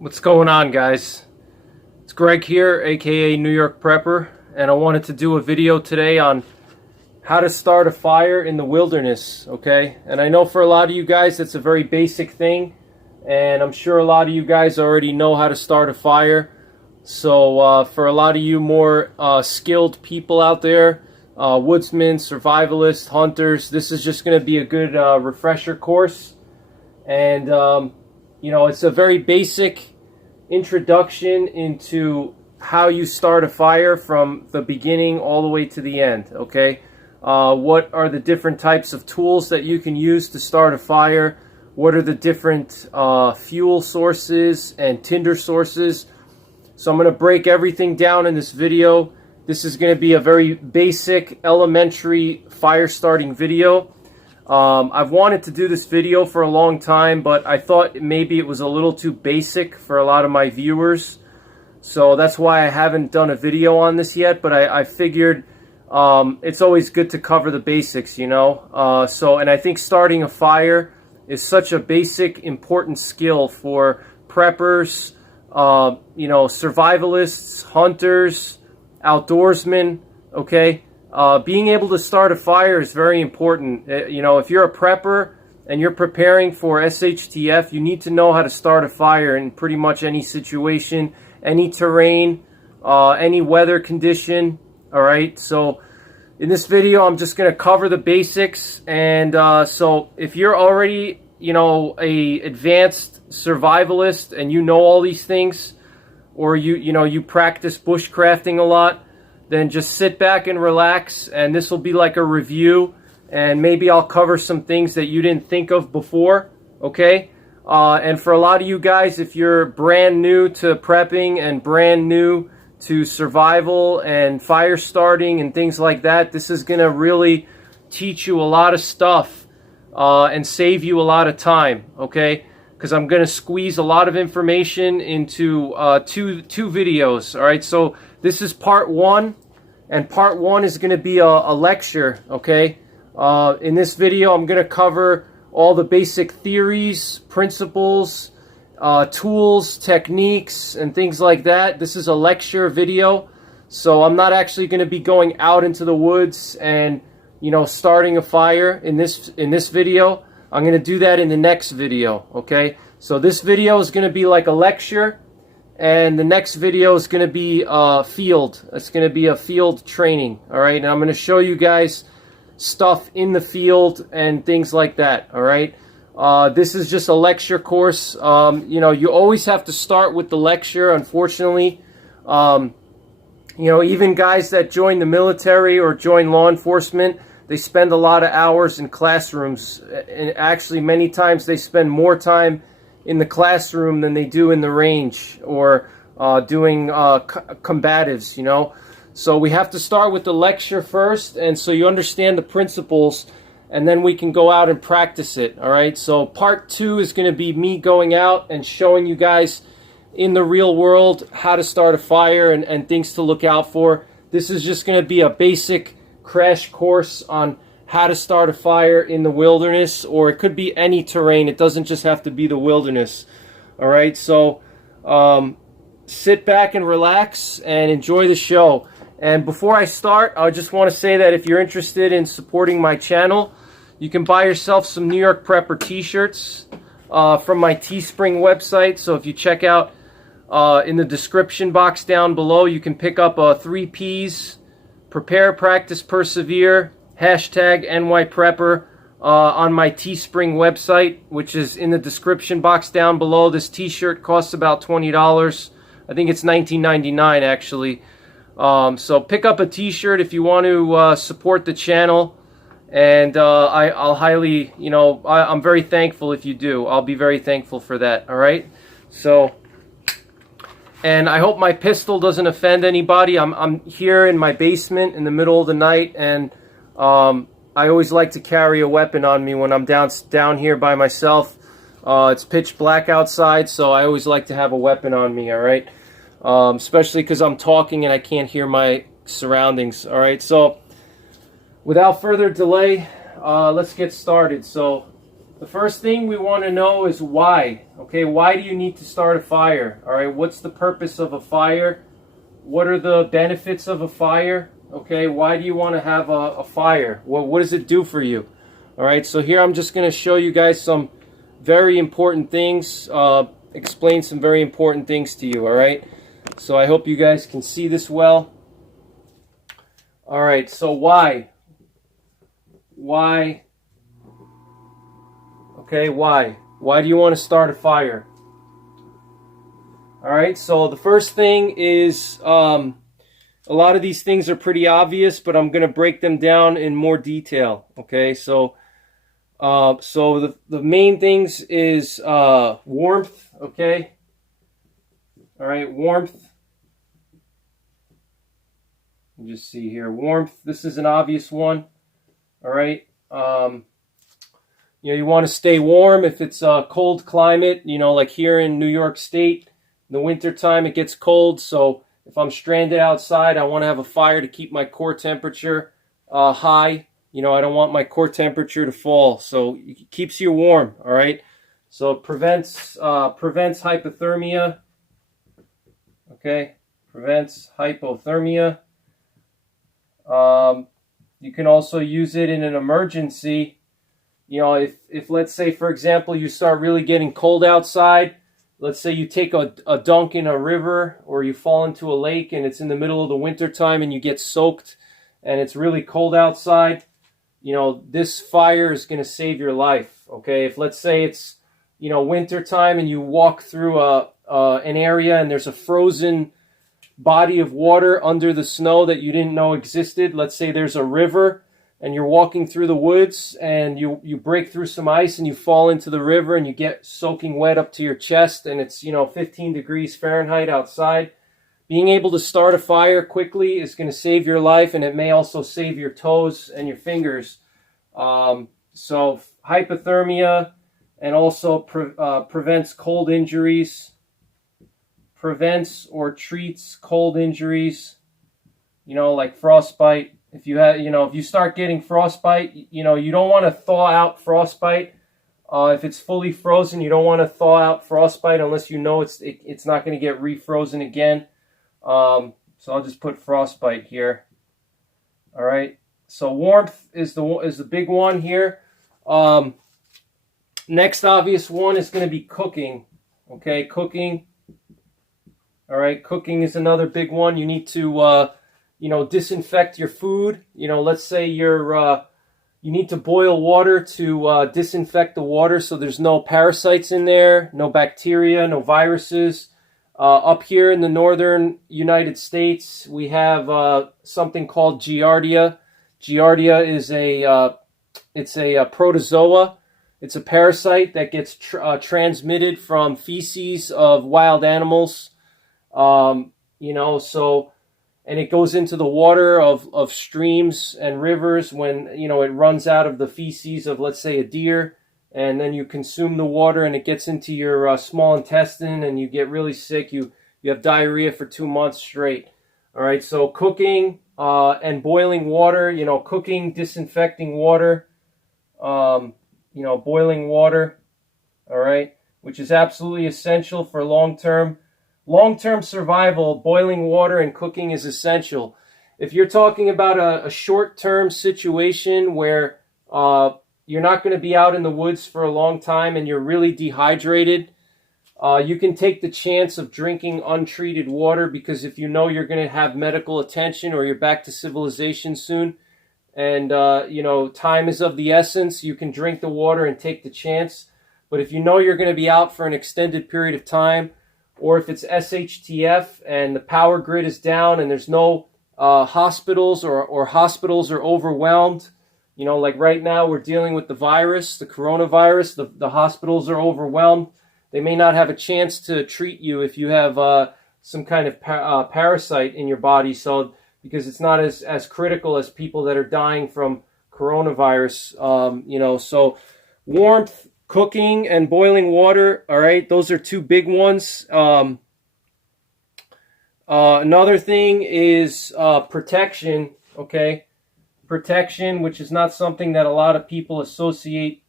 What's going on, guys? It's Greg here, aka New York Prepper, and I wanted to do a video today on how to start a fire in the wilderness, okay? And I know for a lot of you guys it's a very basic thing, and I'm sure a lot of you guys already know how to start a fire. So for a lot of you more skilled people out there, woodsmen, survivalists, hunters, this is just going to be a good refresher course. And you know, it's a very basic introduction into how you start a fire from the beginning all the way to the end, okay? What are the different types of tools that you can use to start a fire? What are the different fuel sources and tinder sources? So I'm going to break everything down in this video. This is going to be a very basic, elementary fire starting video. I've wanted to do this video for a long time, but I thought maybe it was a little too basic for a lot of my viewers. So that's why I haven't done a video on this yet, but I figured it's always good to cover the basics, you know. And I think starting a fire is such a basic, important skill for preppers, you know, survivalists, hunters, outdoorsmen, okay? Being able to start a fire is very important. You know, if you're a prepper and you're preparing for SHTF, you need to know how to start a fire in pretty much any situation, any terrain, any weather condition, all right? So in this video, I'm just going to cover the basics. And so if you're already, you know, a advanced survivalist and you know all these things, or you practice bushcrafting a lot, then just sit back and relax, and this will be like a review, and maybe I'll cover some things that you didn't think of before, okay? And for a lot of you guys, if you're brand new to prepping and brand new to survival and fire starting and things like that, this is going to really teach you a lot of stuff and save you a lot of time, okay? Because I'm going to squeeze a lot of information into two videos, all right? So this is part one, and part one is going to be a lecture, okay? In this video, I'm going to cover all the basic theories, principles, tools, techniques, and things like that. This is a lecture video, so I'm not actually going to be going out into the woods and, you know, starting a fire in this video. I'm going to do that in the next video, okay? So this video is going to be like a lecture, and the next video is going to be field. It's going to be a field training, all right? And I'm going to show you guys stuff in the field and things like that, all right? This is just a lecture course. You know, you always have to start with the lecture, unfortunately. You know, even guys that join the military or join law enforcement, they spend a lot of hours in classrooms, and actually many times they spend more time in the classroom than they do in the range or doing combatives, you know. So we have to start with the lecture first, and so you understand the principles, and then we can go out and practice it, all right? So part two is going to be me going out and showing you guys in the real world how to start a fire and things to look out for. This is just going to be a basic crash course on how to start a fire in the wilderness, or it could be any terrain. It doesn't just have to be the wilderness. All right, so sit back and relax and enjoy the show. And before I start, I just want to say that if you're interested in supporting my channel, you can buy yourself some New York Prepper t-shirts from my Teespring website. So if you check out in the description box down below, you can pick up 3 Ps: prepare, practice, persevere, hashtag NYPrepper on my Teespring website, which is in the description box down below. This t-shirt costs about $20. I think it's $19.99 actually. So pick up a t-shirt if you want to support the channel, and I'll highly, you know, I'm very thankful if you do. I'll be very thankful for that, all right? So, and I hope my pistol doesn't offend anybody. I'm here in my basement in the middle of the night, and I always like to carry a weapon on me when I'm down here by myself. It's pitch black outside, so I always like to have a weapon on me, all right? Especially because I'm talking and I can't hear my surroundings, all right? So without further delay, let's get started. So the first thing we want to know is why, okay? Okay, why do you need to start a fire? All right, what's the purpose of a fire? What are the benefits of a fire? Okay, why do you want to have a fire? What does it do for you? All right, so here I'm just going to show you guys some very important things, explain some very important things to you, all right? So I hope you guys can see this well. All right, so why? Why? Okay, why? Why do you want to start a fire? All right, so the first thing is, a lot of these things are pretty obvious, but I'm going to break them down in more detail, okay? So the main things is warmth, okay? All right, warmth. Let me just see here. Warmth, this is an obvious one, all right? You know, you want to stay warm if it's a cold climate, you know, like here in New York State. In the wintertime, it gets cold, so if I'm stranded outside, I want to have a fire to keep my core temperature high. You know, I don't want my core temperature to fall, so it keeps you warm, all right? So it prevents hypothermia, okay? Prevents hypothermia. You can also use it in an emergency. You know, if let's say, for example, you start really getting cold outside, let's say you take a dunk in a river or you fall into a lake and it's in the middle of the winter time and you get soaked and it's really cold outside, you know, this fire is going to save your life, okay? If let's say it's, you know, winter time and you walk through an area and there's a frozen body of water under the snow that you didn't know existed. Let's say there's a river and you're walking through the woods and you break through some ice and you fall into the river and you get soaking wet up to your chest and it's, you know, 15 degrees Fahrenheit outside. Being able to start a fire quickly is going to save your life, and it may also save your toes and your fingers. So hypothermia, and also prevents cold injuries, prevents or treats cold injuries, you know, like frostbite. If you have, you know, if you start getting frostbite, you know, you don't want to thaw out frostbite. If it's fully frozen, you don't want to thaw out frostbite unless you know it's not going to get refrozen again. So I'll just put frostbite here. All right. So warmth is the big one here. Next obvious one is going to be cooking. Okay, cooking. All right, cooking is another big one. You need to you know, disinfect your food. You know, let's say you need to boil water to disinfect the water so there's no parasites in there, no bacteria, no viruses. Up here in the northern United States, we have something called Giardia. Giardia is it's a protozoa. It's a parasite that gets transmitted from feces of wild animals. You know, so, and it goes into the water of streams and rivers when, you know, it runs out of the feces of, let's say, a deer, and then you consume the water and it gets into your small intestine and you get really sick. You have diarrhea for 2 months straight. All right, so cooking and boiling water, you know, cooking, disinfecting water, you know, boiling water, all right, which is absolutely essential for long-term survival. Boiling water and cooking is essential. If you're talking about a short-term situation where you're not going to be out in the woods for a long time and you're really dehydrated, you can take the chance of drinking untreated water, because if you know you're going to have medical attention or you're back to civilization soon and you know, time is of the essence, you can drink the water and take the chance. But if you know you're going to be out for an extended period of time, or if it's SHTF and the power grid is down and there's no hospitals, or hospitals are overwhelmed, you know, like right now we're dealing with the virus, the coronavirus, the hospitals are overwhelmed. They may not have a chance to treat you if you have some kind of parasite in your body, so because it's not as critical as people that are dying from coronavirus. You know, so warmth, cooking, and boiling water, all right, those are two big ones. Another thing is protection, okay? Protection, which is not something that a lot of people associate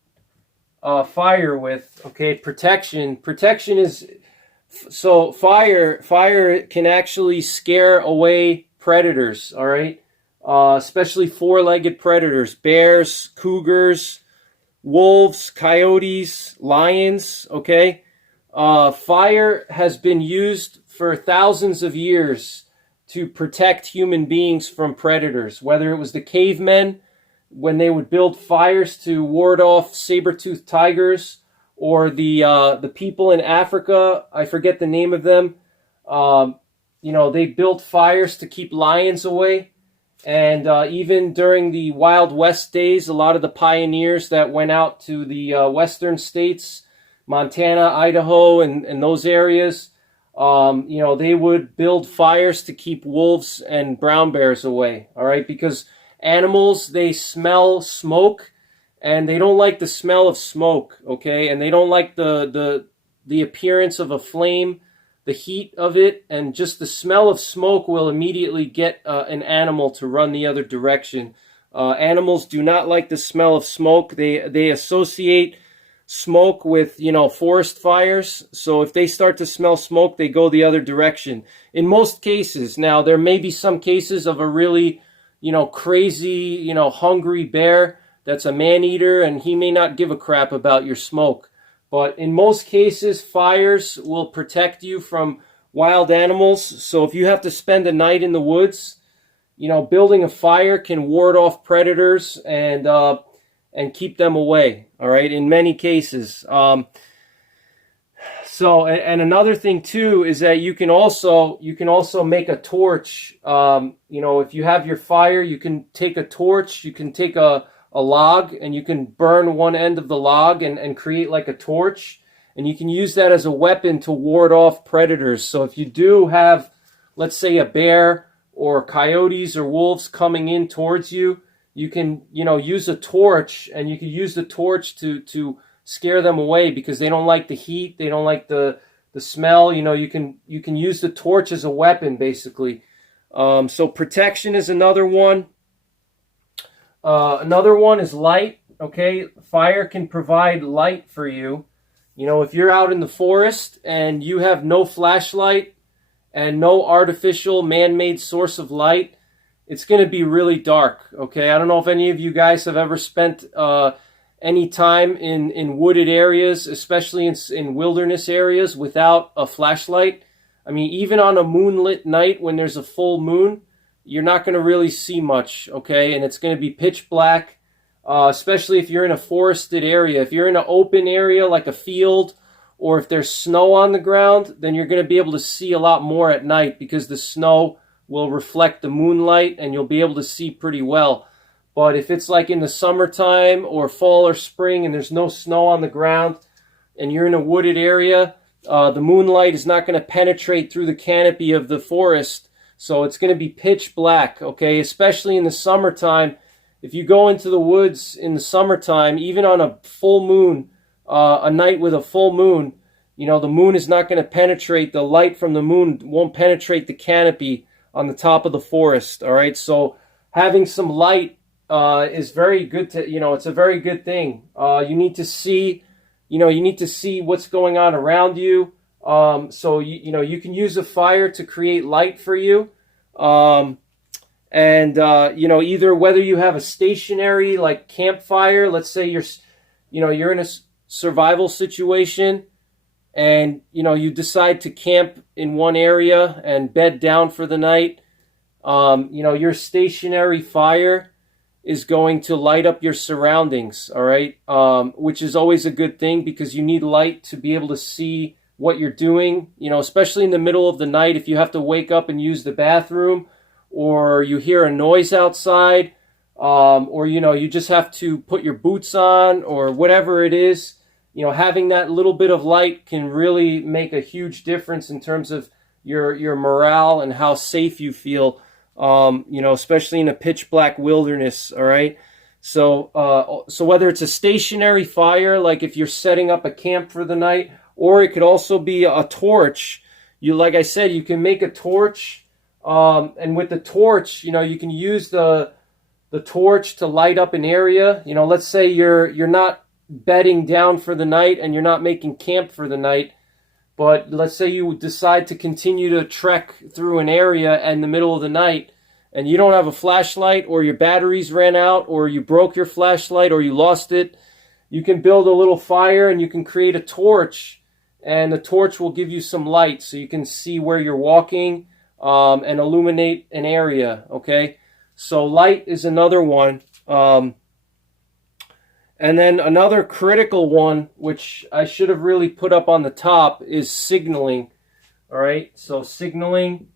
fire with. Okay, protection. Protection is so fire can actually scare away predators. All right, especially four-legged predators, bears, cougars, wolves, coyotes, lions. Okay, fire has been used for thousands of years to protect human beings from predators, whether it was the cavemen when they would build fires to ward off saber-toothed tigers, or the people in Africa, I forget the name of them. They built fires to keep lions away. And even during the Wild West days, a lot of the pioneers that went out to the western states, Montana, Idaho, and those areas, they would build fires to keep wolves and brown bears away. All right, because animals, they smell smoke, and they don't like the smell of smoke. Okay, and they don't like the appearance of a flame, the heat of it, and just the smell of smoke will immediately get an animal to run the other direction. Animals do not like the smell of smoke. They associate smoke with, forest fires. So if they start to smell smoke, they go the other direction. In most cases, now there may be some cases of a really, crazy, hungry bear that's a man-eater, and he may not give a crap about your smoke. But in most cases, fires will protect you from wild animals. So if you have to spend a night in the woods, building a fire can ward off predators and keep them away. All right, in many cases. And another thing too is that you can also make a torch. If you have your fire, you can take a torch. You can take a log, and you can burn one end of the log and create like a torch, and you can use that as a weapon to ward off predators. So if you do have, let's say, a bear or coyotes or wolves coming in towards you, you can use a torch, and you can use the torch to scare them away, because they don't like the heat, they don't like the smell. You can use the torch as a weapon, basically. So protection is another one. Another one is light. Okay, fire can provide light for you. If you're out in the forest and you have no flashlight and no artificial man-made source of light, it's going to be really dark. Okay, I don't know if any of you guys have ever spent any time in wooded areas, especially in wilderness areas, without a flashlight. I mean, even on a moonlit night when there's a full moon, you're not going to really see much, okay? And it's going to be pitch black, especially if you're in a forested area. If you're in an open area like a field, or if there's snow on the ground, then you're going to be able to see a lot more at night, because the snow will reflect the moonlight and you'll be able to see pretty well. But if it's like in the summertime or fall or spring and there's no snow on the ground and you're in a wooded area, the moonlight is not going to penetrate through the canopy of the forest. So it's going to be pitch black, okay? Especially in the summertime. If you go into the woods in the summertime, even on a full moon, a night with a full moon, the moon is not going to penetrate. The light from the moon won't penetrate the canopy on the top of the forest, all right? So having some light is very good it's a very good thing. You need to see what's going on around you. So you can use a fire to create light for you. Either whether you have a stationary like campfire, let's say you're in a survival situation, and you decide to camp in one area and bed down for the night. Your stationary fire is going to light up your surroundings, all right? Which is always a good thing, because you need light to be able to see what you're doing, especially in the middle of the night. If you have to wake up and use the bathroom, or you hear a noise outside, or you just have to put your boots on, or whatever it is, having that little bit of light can really make a huge difference in terms of your morale and how safe you feel, especially in a pitch black wilderness, all right? So whether it's a stationary fire, like if you're setting up a camp for the night, or it could also be a torch. Like I said, you can make a torch, and with the torch, you can use the torch to light up an area. Let's say you're not bedding down for the night and you're not making camp for the night, but let's say you decide to continue to trek through an area in the middle of the night and you don't have a flashlight, or your batteries ran out, or you broke your flashlight, or you lost it, you can build a little fire and you can create a torch, and the torch will give you some light so you can see where you're walking and illuminate an area, okay? So light is another one. And then another critical one, which I should have really put up on the top, is signaling. All right, so signaling,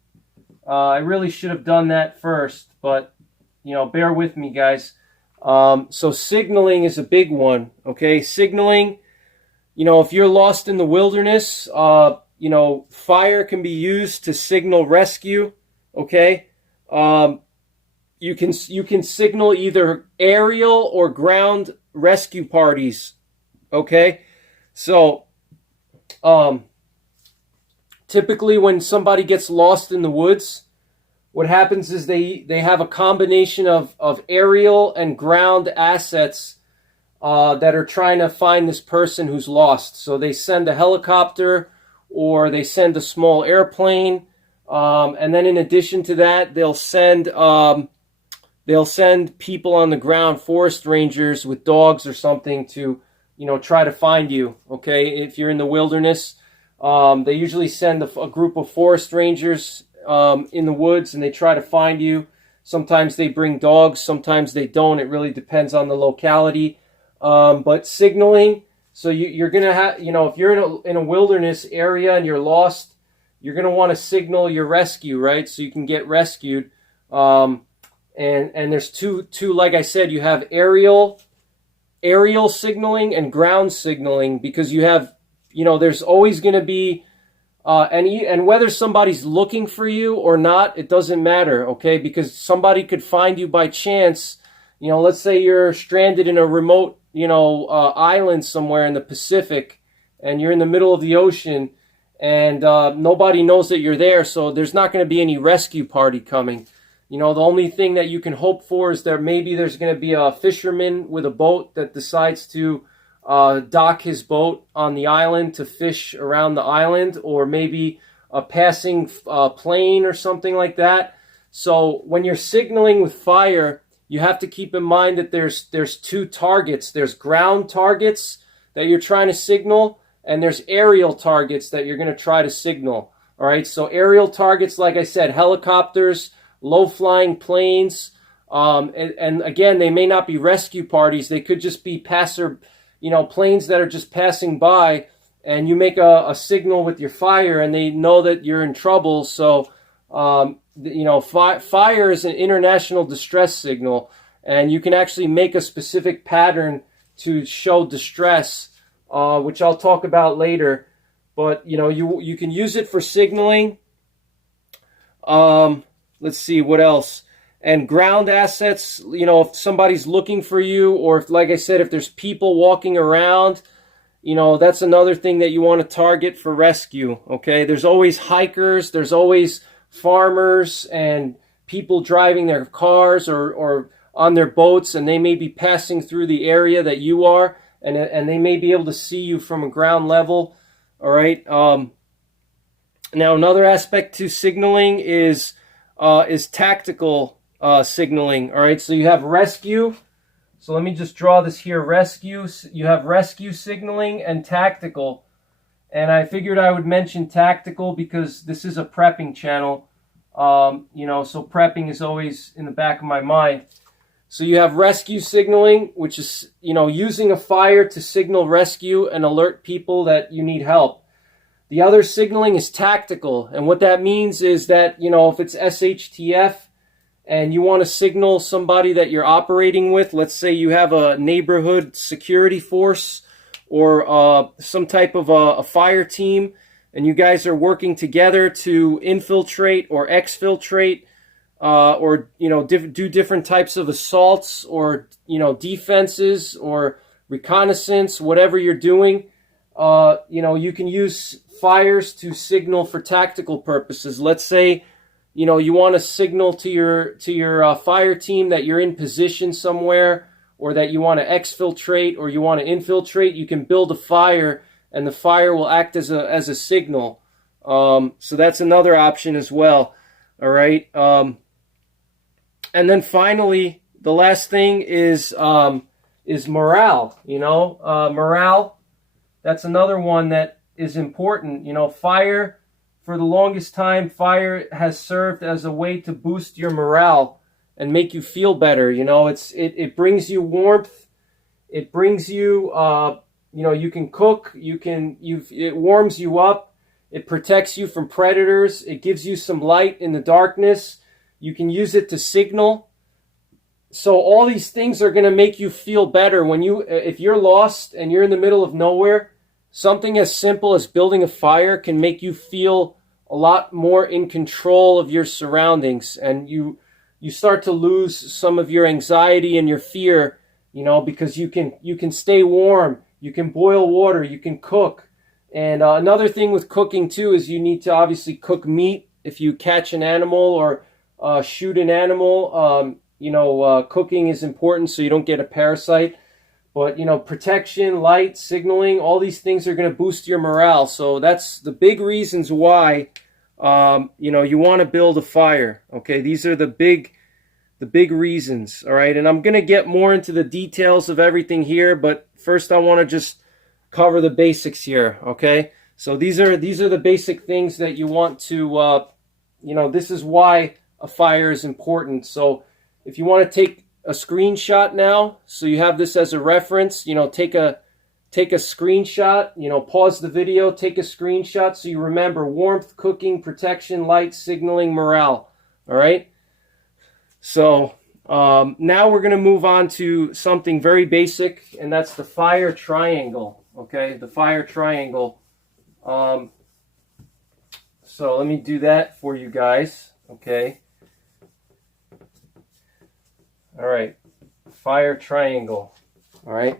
I really should have done that first, but, you know, bear with me, guys. So signaling is a big one, okay? Signaling, you know, if you're lost in the wilderness, you know, fire can be used to signal rescue, okay? You can signal either aerial or ground rescue parties, okay? So typically when somebody gets lost in the woods, what happens is they have a combination of aerial and ground assets that are trying to find this person who's lost. So they send a helicopter or they send a small airplane, and then in addition to that, they'll send people on the ground, forest rangers with dogs or something, to, you know, try to find you, okay? If you're in the wilderness, they usually send a group of forest rangers in the woods, and they try to find you. Sometimes they bring dogs, sometimes they don't. It really depends on the locality. But signaling, so you're going to have, you know, if you're in a wilderness area and you're lost, you're going to want to signal your rescue, right? So you can get rescued. And there's two, like I said, you have aerial signaling and ground signaling, because you have, you know, there's always going to be, and whether somebody's looking for you or not, it doesn't matter, okay? Because somebody could find you by chance. You know, let's say you're stranded in a remote, you know, island somewhere in the Pacific, and you're in the middle of the ocean, and nobody knows that you're there, so there's not going to be any rescue party coming. You know, the only thing that you can hope for is that maybe there's going to be a fisherman with a boat that decides to dock his boat on the island to fish around the island, or maybe a passing plane or something like that. So when you're signaling with fire, you have to keep in mind that there's two targets. There's ground targets that you're trying to signal, and there's aerial targets that you're going to try to signal. All right, so aerial targets, like I said, helicopters, low-flying planes, and again, they may not be rescue parties. They could just be planes that are just passing by, and you make a signal with your fire, and they know that you're in trouble. So, you know, fire is an international distress signal, and you can actually make a specific pattern to show distress, which I'll talk about later. But, you know, you can use it for signaling. Let's see, what else? And ground assets, you know, if somebody's looking for you, or if, like I said, if there's people walking around, you know, that's another thing that you want to target for rescue, okay? There's always hikers, there's always farmers and people driving their cars or on their boats, and they may be passing through the area that you are, and they may be able to see you from a ground level, all right? Now, another aspect to signaling is tactical signaling. All right, so you have rescue. So let me just draw this here. Rescue. You have rescue signaling and tactical. And I figured I would mention tactical because this is a prepping channel. You know, so prepping is always in the back of my mind. So you have rescue signaling, which is, you know, using a fire to signal rescue and alert people that you need help. The other signaling is tactical, and what that means is that, you know, if it's SHTF and you want to signal somebody that you're operating with, let's say you have a neighborhood security force or some type of a fire team, and you guys are working together to infiltrate or exfiltrate or, you know, do different types of assaults or, you know, defenses or reconnaissance, whatever you're doing, you know, you can use fires to signal for tactical purposes. Let's say, you know, you want to signal to your fire team that you're in position somewhere, or that you want to exfiltrate or you want to infiltrate, you can build a fire, and the fire will act as a signal. So that's another option as well. All right. And then finally, the last thing is morale. Morale. That's another one that is important. Fire, for the longest time, fire has served as a way to boost your morale and make you feel better. It brings you warmth. It brings you, you can cook. It warms you up. It protects you from predators. It gives you some light in the darkness. You can use it to signal. So all these things are going to make you feel better if you're lost and you're in the middle of nowhere. Something as simple as building a fire can make you feel a lot more in control of your surroundings, and you start to lose some of your anxiety and your fear, because you can stay warm, you can boil water, you can cook. And another thing with cooking too is you need to obviously cook meat. If you catch an animal or shoot an animal, cooking is important so you don't get a parasite. But, protection, light, signaling, all these things are going to boost your morale. So that's the big reasons why, you want to build a fire. Okay, these are the big reasons. All right, and I'm going to get more into the details of everything here. But first I want to just cover the basics here. Okay, so these are the basic things that you want to, this is why a fire is important. So if you want to take a screenshot now, so you have this as a reference, take a screenshot, pause the video, take a screenshot so you remember warmth, cooking, protection, light, signaling, morale. All right. So now we're going to move on to something very basic, and that's the fire triangle. Okay, the fire triangle. So let me do that for you guys. Okay. All right, fire triangle. All right,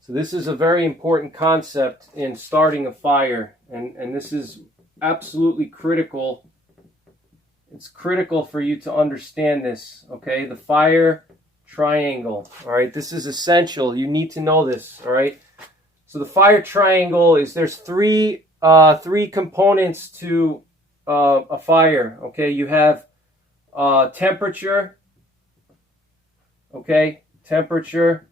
so this is a very important concept in starting a fire, and this is absolutely critical. It's critical for you to understand this, okay? The fire triangle, all right? This is essential. You need to know this, all right? So the fire triangle there's three components to a fire, okay? You have temperature. Okay, temperature.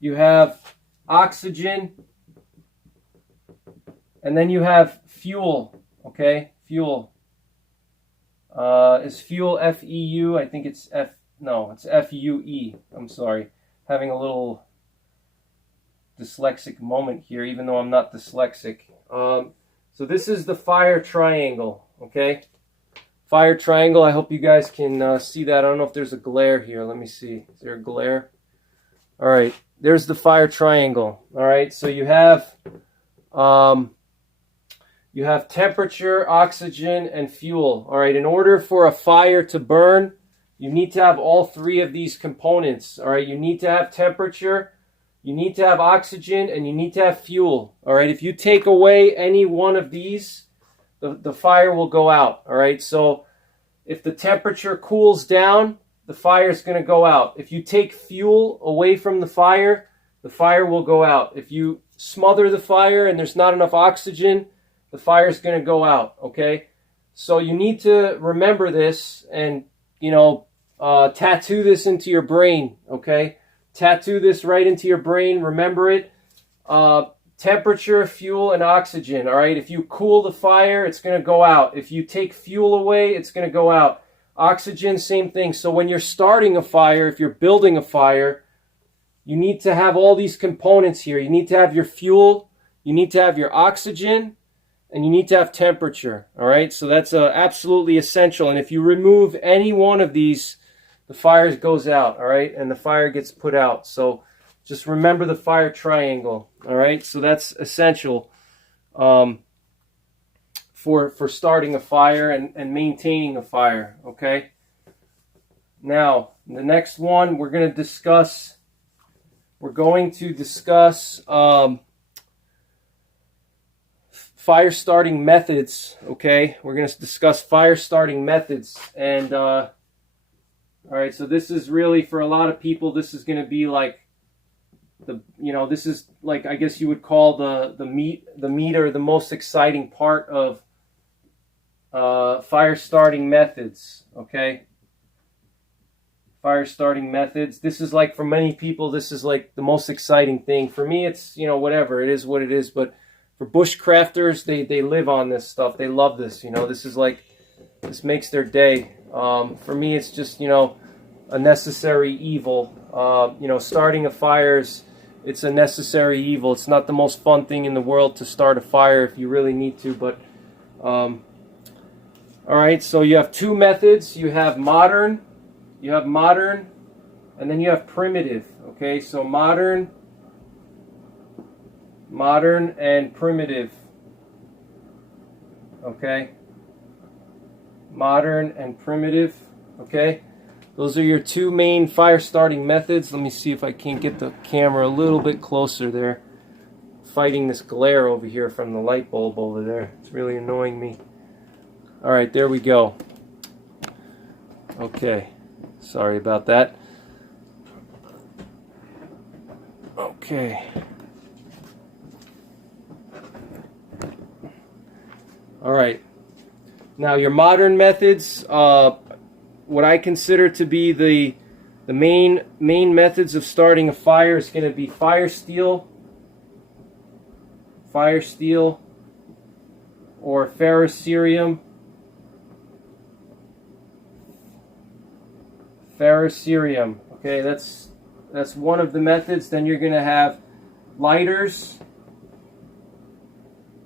You have oxygen, and then you have fuel. Okay, fuel. Is fuel F-E-U? I think it's it's F-U-E. I'm sorry. Having a little dyslexic moment here, even though I'm not dyslexic. So this is the fire triangle. Okay. Fire triangle. I hope you guys can see that. I don't know if there's a glare here. Let me see. Is there a glare? All right. There's the fire triangle. All right. So you have temperature, oxygen, and fuel. All right. In order for a fire to burn, you need to have all three of these components. All right. You need to have temperature, you need to have oxygen, and you need to have fuel. All right. If you take away any one of these, the fire will go out. All right. So if the temperature cools down, the fire is going to go out. If you take fuel away from the fire will go out. If you smother the fire and there's not enough oxygen, the fire is going to go out. Okay. So you need to remember this and, tattoo this into your brain. Okay. Tattoo this right into your brain. Remember it. Temperature, fuel, and oxygen. All right. If you cool the fire, it's going to go out. If you take fuel away, it's going to go out. Oxygen, same thing. So when you're starting a fire, if you're building a fire, you need to have all these components here. You need to have your fuel, you need to have your oxygen, and you need to have temperature. All right. So that's absolutely essential. And if you remove any one of these, the fire goes out. All right. And the fire gets put out. So just remember the fire triangle. All right, so that's essential for starting a fire and maintaining a fire. Okay. Now the next one we're going to discuss fire starting methods. Okay, we're going to discuss fire starting methods, and All right, so this is really, for a lot of people, this is going to be like this is like, I guess you would call the meat or the most exciting part of fire starting methods. Okay, fire starting methods. This is like, for many people, this is like the most exciting thing. For me, it's, whatever, it is what it is. But for bushcrafters, they live on this stuff. They love this. This is like, this makes their day. For me, it's just, a necessary evil. Starting a fire it's a necessary evil. It's not the most fun thing in the world to start a fire if you really need to, but all right, so you have two methods. You have modern, and then you have primitive. Okay, so modern and primitive. Okay, modern and primitive. Okay, those are your two main fire starting methods. Let me see if I can't get the camera a little bit closer there. Fighting this glare over here from the light bulb over there. It's really annoying me. All right, there we go. Okay, sorry about that. Okay. All right. Now your modern methods, what I consider to be the main methods of starting a fire is going to be fire steel, or ferrocerium. Okay, that's one of the methods. Then you're going to have lighters.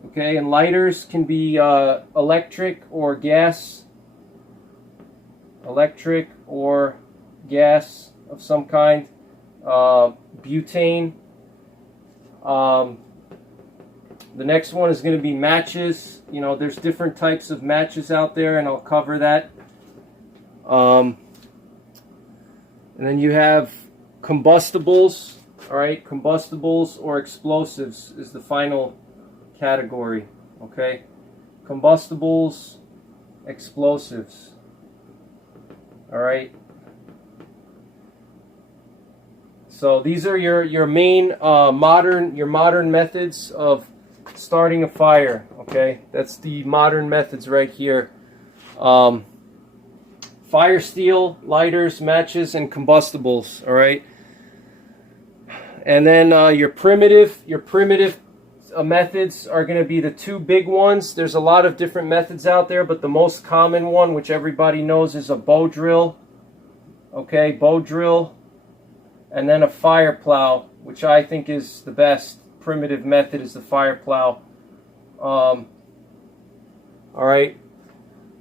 Okay, and lighters can be electric or gas of some kind, butane. The next one is going to be matches. There's different types of matches out there, and I'll cover that. And then you have combustibles. All right, combustibles or explosives is the final category. Okay, combustibles, explosives. All right, so these are your main modern methods of starting a fire. Okay, that's the modern methods right here. Fire steel, lighters, matches, and combustibles. All right, and then your primitive methods are going to be the two big ones. There's a lot of different methods out there, but the most common one, which everybody knows, is a bow drill. Okay, bow drill, and then a fire plow, which I think is the best primitive method, is the fire plow. All right,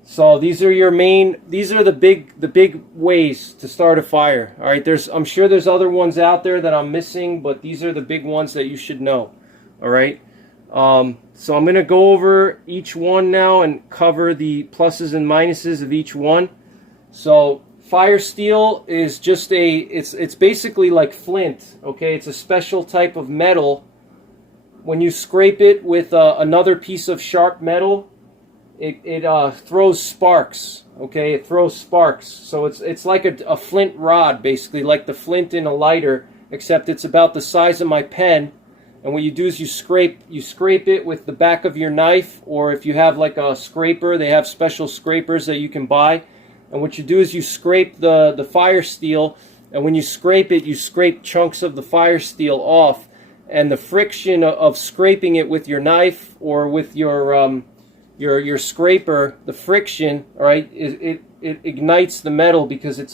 so these are the big ways to start a fire. All right, I'm sure there's other ones out there that I'm missing, but these are the big ones that you should know. All right, so I'm going to go over each one now and cover the pluses and minuses of each one. So fire steel is just it's basically like flint. Okay, it's a special type of metal. When you scrape it with another piece of sharp metal, it throws sparks. Okay, it throws sparks. So it's like a flint rod, basically, like the flint in a lighter, except it's about the size of my pen. And what you do is you scrape it with the back of your knife, or if you have like a scraper, they have special scrapers that you can buy. And what you do is you scrape the fire steel, and when you scrape it, you scrape chunks of the fire steel off. And the friction of scraping it with your knife or with your scraper, the friction, all right, it ignites the metal because it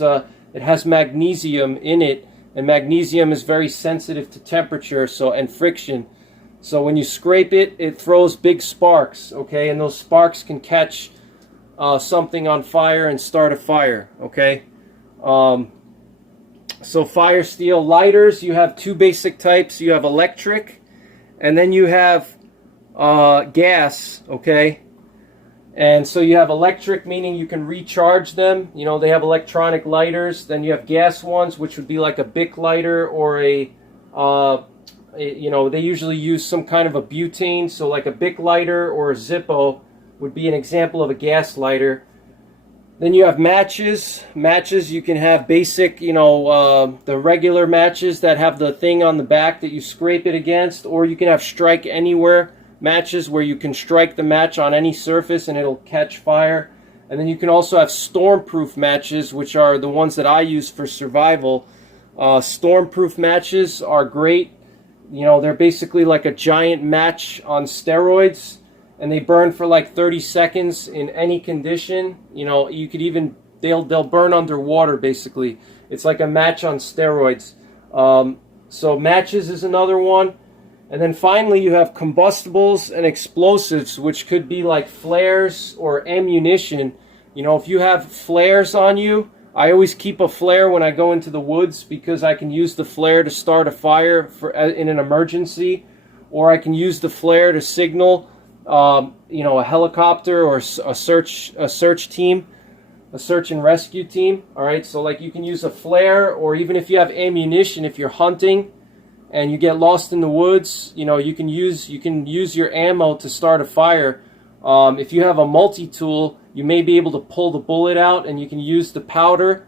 has magnesium in it. And magnesium is very sensitive to temperature, and friction. So when you scrape it, it throws big sparks, okay? And those sparks can catch something on fire and start a fire, okay? So fire steel lighters, you have two basic types. You have electric, and then you have gas, okay? And so you have electric, meaning you can recharge them. They have electronic lighters. Then you have gas ones, which would be like a Bic lighter or they usually use some kind of a butane. So like a Bic lighter or a Zippo would be an example of a gas lighter. Then you have matches. Matches, you can have basic, the regular matches that have the thing on the back that you scrape it against, or you can have strike anywhere matches where you can strike the match on any surface and it'll catch fire. And then you can also have stormproof matches, which are the ones that I use for survival. Stormproof matches are great. They're basically like a giant match on steroids, and they burn for like 30 seconds in any condition. You could even, they'll burn underwater basically. It's like a match on steroids. So matches is another one. And then finally you have combustibles and explosives, which could be like flares or ammunition. If you have flares on you, I always keep a flare when I go into the woods, because I can use the flare to start a fire in an emergency, or I can use the flare to signal a helicopter or a search team, a search and rescue team. All right, so like you can use a flare, or even if you have ammunition, if you're hunting and you get lost in the woods, you can use your ammo to start a fire. If you have a multi-tool, you may be able to pull the bullet out, and you can use the powder.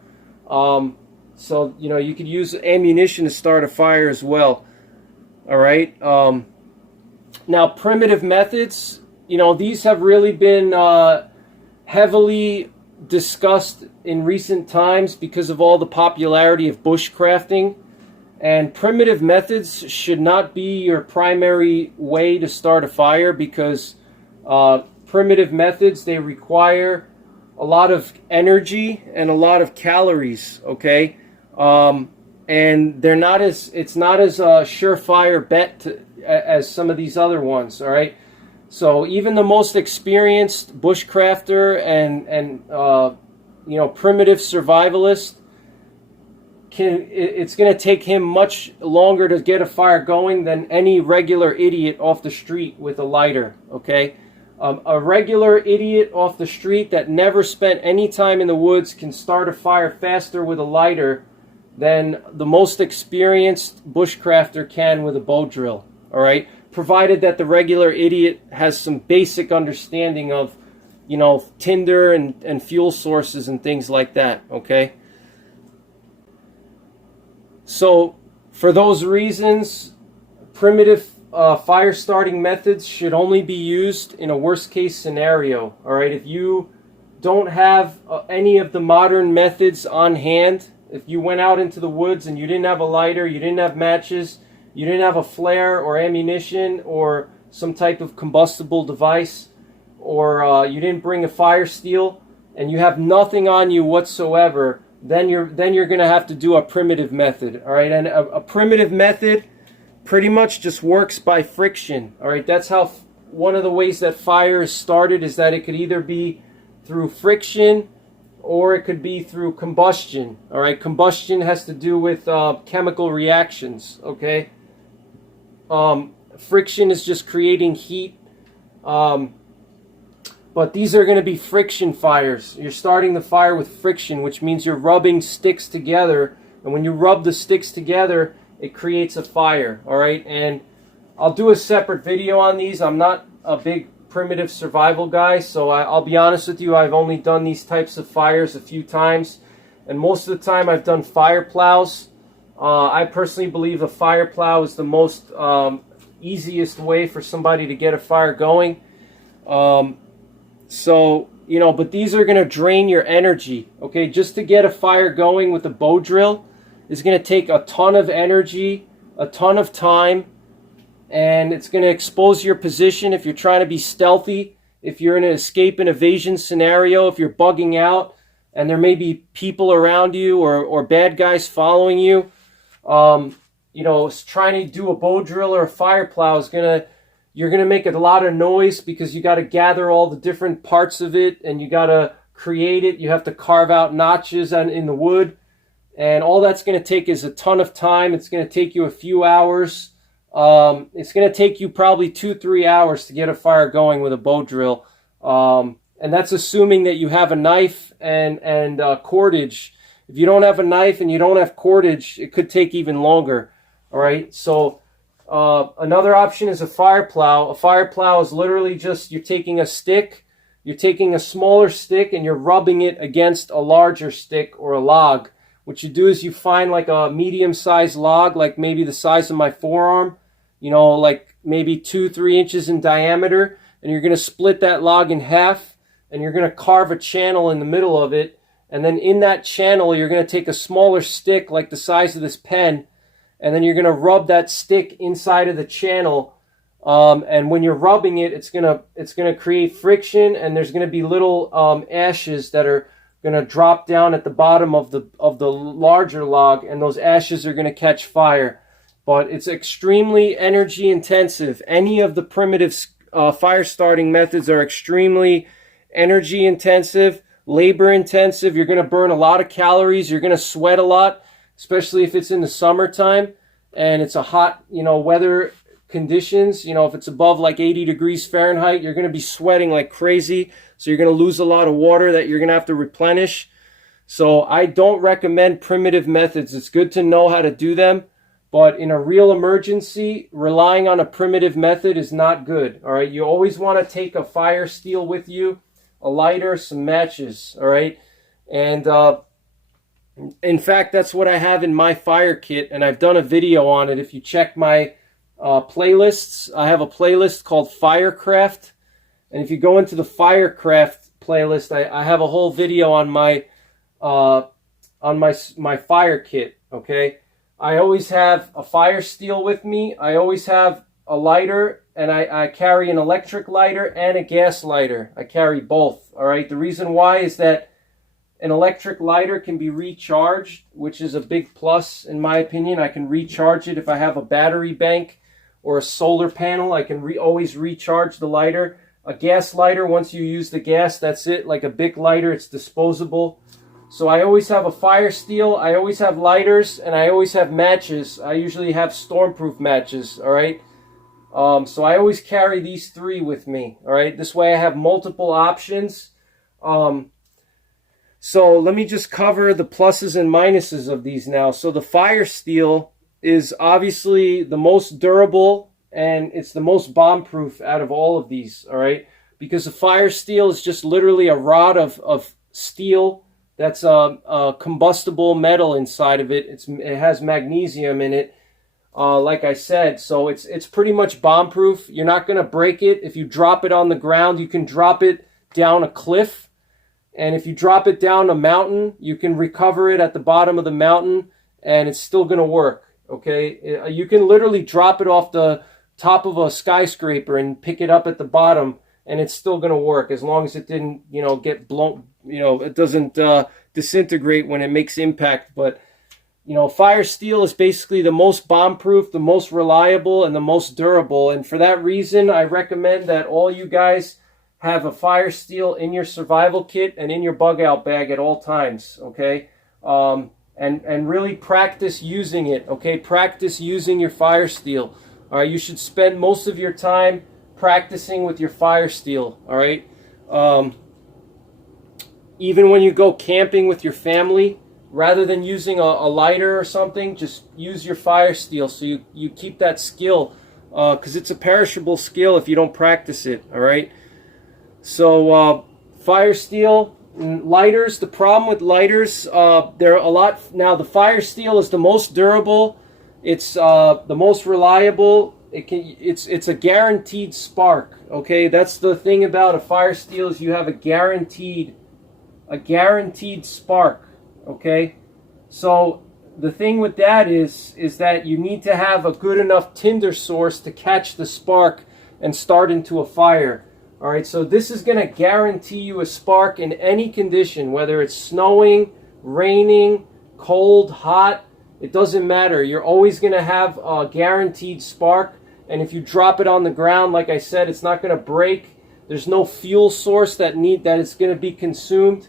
So you could use ammunition to start a fire as well. All right. Now, primitive methods, these have really been heavily discussed in recent times because of all the popularity of bushcrafting. And primitive methods should not be your primary way to start a fire, because primitive methods, they require a lot of energy and a lot of calories, okay? And it's not as a surefire bet as some of these other ones, all right? So even the most experienced bushcrafter and primitive survivalist, it's going to take him much longer to get a fire going than any regular idiot off the street with a lighter, okay? A regular idiot off the street that never spent any time in the woods can start a fire faster with a lighter than the most experienced bushcrafter can with a bow drill, all right? Provided that the regular idiot has some basic understanding of, tinder and fuel sources and things like that, okay? So, for those reasons, primitive fire starting methods should only be used in a worst case scenario. All right, if you don't have any of the modern methods on hand, if you went out into the woods and you didn't have a lighter, you didn't have matches, you didn't have a flare or ammunition or some type of combustible device, or you didn't bring a fire steel, and you have nothing on you whatsoever, then you're going to have to do a primitive method. All right, and a primitive method pretty much just works by friction. All right, that's how one of the ways that fire is started, is that it could either be through friction or it could be through combustion. All right, combustion has to do with chemical reactions. Okay, friction is just creating heat. But these are going to be friction fires. You're starting the fire with friction, which means you're rubbing sticks together. And when you rub the sticks together, it creates a fire. All right, and I'll do a separate video on these. I'm not a big primitive survival guy, so I'll be honest with you, I've only done these types of fires a few times. And most of the time I've done fire plows. I personally believe a fire plow is the most easiest way for somebody to get a fire going. So, but these are going to drain your energy, okay? Just to get a fire going with a bow drill is going to take a ton of energy, a ton of time, and it's going to expose your position if you're trying to be stealthy, if you're in an escape and evasion scenario, if you're bugging out, and there may be people around you or bad guys following you. Trying to do a bow drill or a fire plow is you're going to make a lot of noise, because you got to gather all the different parts of it and you got to create it. You have to carve out notches in the wood, and all that's going to take is a ton of time. It's going to take you a few hours. It's going to take you probably 2-3 hours to get a fire going with a bow drill. And that's assuming that you have a knife and cordage. If you don't have a knife and you don't have cordage, it could take even longer. All right, so another option is a fire plow. A fire plow is literally just, you're taking a stick you're taking a smaller stick and you're rubbing it against a larger stick or a log. What you do is you find like a medium-sized log, like maybe the size of my forearm, like maybe 2-3 inches in diameter, and you're going to split that log in half, and you're going to carve a channel in the middle of it, and then in that channel you're going to take a smaller stick like the size of this pen, and then you're going to rub that stick inside of the channel. And when you're rubbing it, it's gonna create friction, and there's gonna be little ashes that are gonna drop down at the bottom of the larger log, and those ashes are gonna catch fire. But it's extremely energy intensive. Any of the primitive fire starting methods are extremely energy intensive, labor intensive. You're gonna burn a lot of calories. You're gonna sweat a lot, especially if it's in the summertime and it's a hot, weather conditions. If it's above like 80 degrees Fahrenheit, you're going to be sweating like crazy, so you're going to lose a lot of water that you're going to have to replenish. So I don't recommend primitive methods. It's good to know how to do them, but in a real emergency, relying on a primitive method is not good. All right, you always want to take a fire steel with you, a lighter, some matches. All right, and in fact, that's what I have in my fire kit, and I've done a video on it. If you check my playlists, I have a playlist called Firecraft, and if you go into the Firecraft playlist, I have a whole video on my my fire kit. Okay, I always have a fire steel with me. I always have a lighter, and I carry an electric lighter and a gas lighter. I carry both. All right, the reason why is that an electric lighter can be recharged, which is a big plus in my opinion. I can recharge it if I have a battery bank or a solar panel. I can always recharge the lighter. A gas lighter, once you use the gas, that's it. Like a big lighter, it's disposable. So I always have a fire steel, I always have lighters, and I always have matches. I usually have stormproof matches, all right? So I always carry these three with me, all right? This way I have multiple options. So let me just cover the pluses and minuses of these now. So the fire steel is obviously the most durable, and it's the most bomb-proof out of all of these, all right? Because the fire steel is just literally a rod of steel that's a combustible metal inside of it. It has magnesium in it, like I said. So it's pretty much bomb-proof. You're not going to break it. If you drop it on the ground, you can drop it down a cliff. And if you drop it down a mountain, you can recover it at the bottom of the mountain, and it's still going to work, okay? You can literally drop it off the top of a skyscraper and pick it up at the bottom, and it's still going to work as long as it didn't, get blown, it doesn't disintegrate when it makes impact. But, fire steel is basically the most bomb-proof, the most reliable, and the most durable. And for that reason, I recommend that all you guys have a fire steel in your survival kit and in your bug out bag at all times, okay? And really practice using it, okay? Practice using your fire steel. All right, you should spend most of your time practicing with your fire steel, all right? Even when you go camping with your family, rather than using a lighter or something, just use your fire steel so you keep that skill, because it's a perishable skill if you don't practice it, all right? So fire steel, lighters. The problem with lighters, they're a lot. Now the fire steel is the most durable. It's the most reliable. It's a guaranteed spark. Okay, that's the thing about a fire steel, is you have a guaranteed spark. Okay, so the thing with that is that you need to have a good enough tinder source to catch the spark and start into a fire. All right, so this is going to guarantee you a spark in any condition, whether it's snowing, raining, cold, hot. It doesn't matter. You're always going to have a guaranteed spark. And if you drop it on the ground, like I said, it's not going to break. There's no fuel source that is going to be consumed.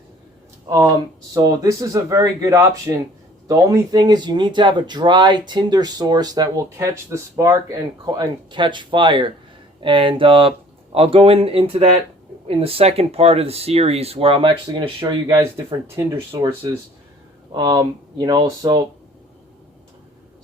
So this is a very good option. The only thing is you need to have a dry tinder source that will catch the spark and catch fire. And I'll go into that in the second part of the series, where I'm actually going to show you guys different tinder sources. So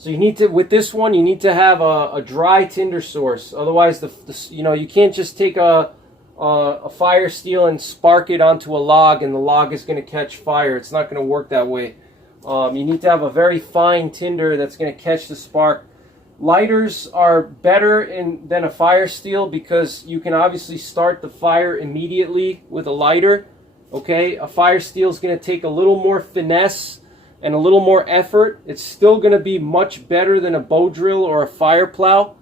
you need to, with this one, you need to have a dry tinder source. Otherwise, you can't just take a a fire steel and spark it onto a log, and the log is going to catch fire. It's not going to work that way. You need to have a very fine tinder that's going to catch the spark. Lighters are better than a fire steel because you can obviously start the fire immediately with a lighter. Okay, a fire steel is going to take a little more finesse and a little more effort. It's still going to be much better than a bow drill or a fire plow,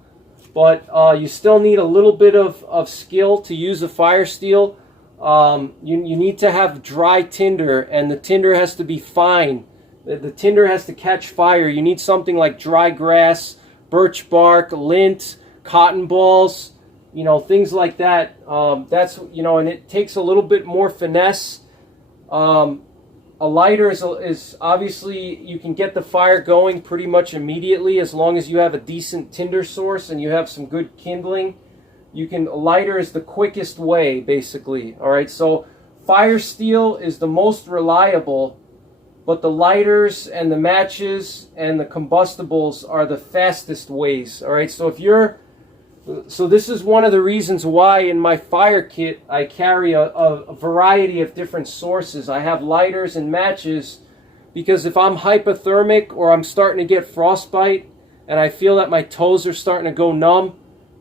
but you still need a little bit of skill to use a fire steel. You need to have dry tinder, and the tinder has to be fine. The tinder has to catch fire. You need something like dry grass, birch bark, lint, cotton balls, things like that. That's, and it takes a little bit more finesse. A lighter is obviously, you can get the fire going pretty much immediately as long as you have a decent tinder source and you have some good kindling. A lighter is the quickest way, basically. All right, so fire steel is the most reliable, but the lighters and the matches and the combustibles are the fastest ways. All right, so this is one of the reasons why in my fire kit I carry a variety of different sources. I have lighters and matches because if I'm hypothermic or I'm starting to get frostbite and I feel that my toes are starting to go numb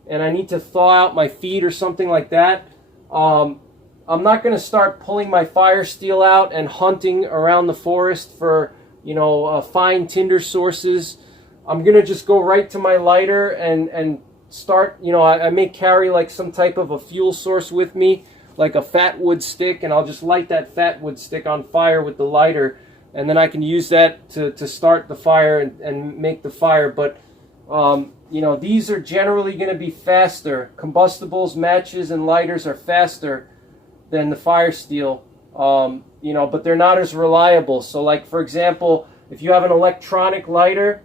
and I need to thaw out my feet or something like that, I'm not going to start pulling my fire steel out and hunting around the forest for, fine tinder sources. I'm going to just go right to my lighter and start, I may carry like some type of a fuel source with me, like a fat wood stick, and I'll just light that fat wood stick on fire with the lighter, and then I can use that to start the fire and make the fire. But, these are generally going to be faster. Combustibles, matches, and lighters are faster than the fire steel, but they're not as reliable. So like, for example, if you have an electronic lighter,